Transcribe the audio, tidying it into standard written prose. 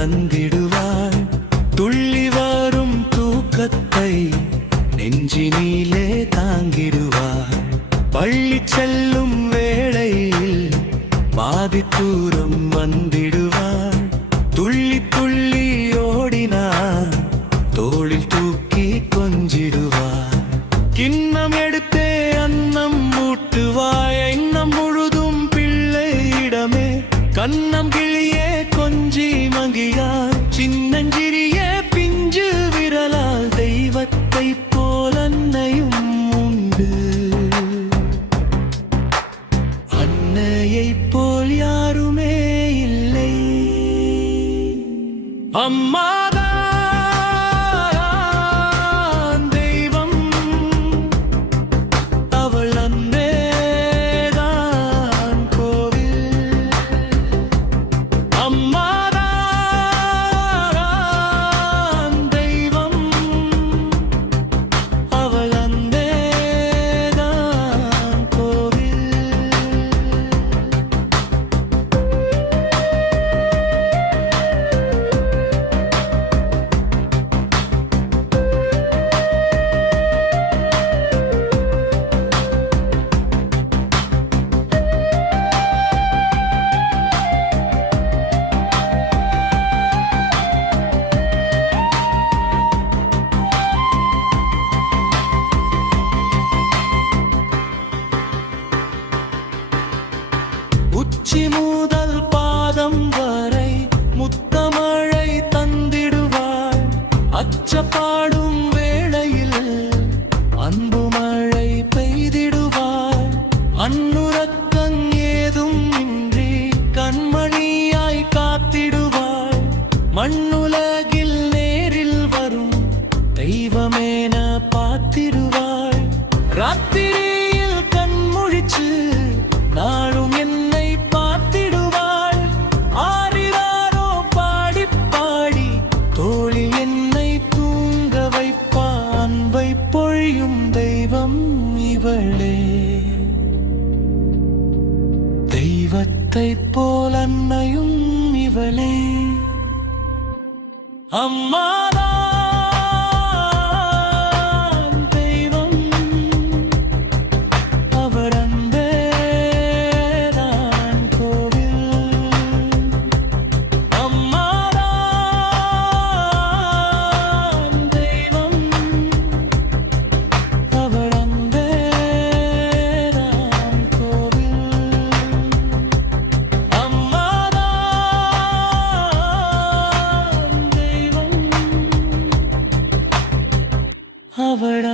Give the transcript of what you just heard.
தந்திடுவாள். துள்ளி வரும் தூக்கத்தை நெஞ்சினிலே தாங்கிடுவாள். பள்ளி செல்லும் வேளையில் பாதி தூரம் வந்திடுவாள். துள்ளி துள்ளி ஓடினார் தோளில் தூக்கி கொஞ்சிடுவார். கிண்ணம் எடுத்தே அன்னம் ஊட்டுவாய். எண்ணம் முழுதும் பிள்ளையிடமே. கண்ணம் கிளியே கொஞ்சி மகிழார். சின்னஞ்சிறிய பிஞ்சு விரலால் தெய்வத்தை போல் அன்னையும் உண்டு. அன்னையை போல் யாருமே இல்லை. அம்மாதான் தெய்வம், அவள் அன்பேதான் கோவில். அம்மாதான் தெய்வம், அவள் அன்பேதான் கோவில். உச்சி முதல் பாதம் வரை முத்தமழை தந்திடுவாள். அச்சப்பாடும் வேளையில் அன்பு மழை பெய்திடுவாள். அன்னுரக்கங் ஏதும் இன்றி கண்மணியாய் காத்திடுவாள். மண்ணுலகில் நேரில் வரும் தெய்வமேன பார்த்திடுவாள். ராத்திரியில் கண்முழிச்சு நாளும் என்னை பார்த்திடுவாள். ஆரிராரோ பாடி பாடி தோளில் என்னை தூங்க வைப்பாள். அன்பை பொழியும் தெய்வம் இவளே. தெய்வத்தை போல் அன்னையும் இவளே. அம்மாதான் தெய்வம், அவர் அன்பேதான் கோவில். அம்மாதான் தெய்வம், அவர் அன்பேதான் கோவில். அம்மாதான் தெய்வம், அவள்